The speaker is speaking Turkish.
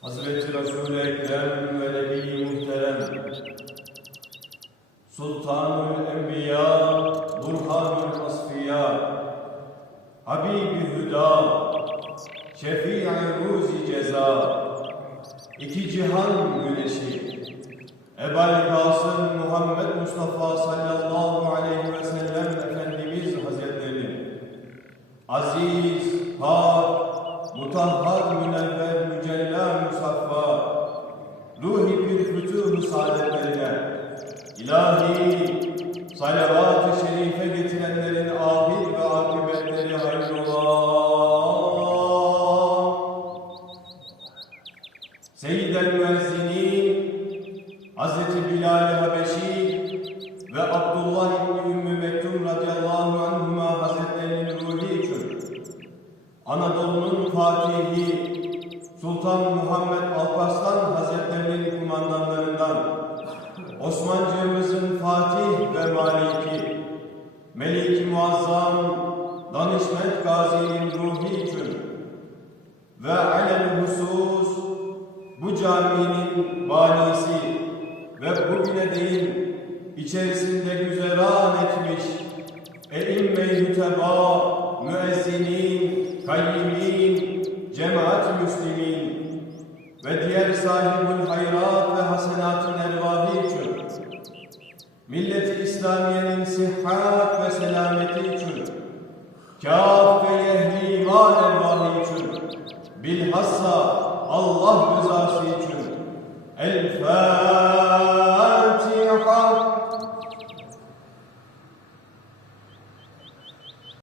Hazreti Resul-i Ekrem ve Nebi Muhterem. Sultanül Enbiya Burhanül Asfiya Habibi Hüda Şefii Ruzi Ceza İki cihan güneşi Ebal Kasım Muhammed Mustafa sallallahu aleyhi ve sellem Efendimiz Hazretleri Aziz mutahhar, münevver, mücella, musaffa, ruhi bir fütuh saadetlerine, ilahi, salavat-ı şerife getirenlerin ahir ve akıbetleri hayrola. Seyyid-el Müezzinin, Hazreti Bilal-i Habeşi ve Abdullah Fatihi Sultan Muhammed Alparslan Hazretlerinin kumandanlarından Osmancığımızın Fatih ve Maliki Melik-i Muazzam Danışmet Gazi'nin ruhi için ve alel husus bu caminin banisi ve bugüne değin içerisinde güzeran etmiş e'imme-i hüteba, müezzinin, kayyimin, cemaati müslimin ve diğer sahibul hayrat ve hasenatın ervabı için, milleti İslamiye'nin sıhhat ve selameti için, kâf ve ehli iman ervabı için, bilhassa Allah rızası için, El-Fatiha.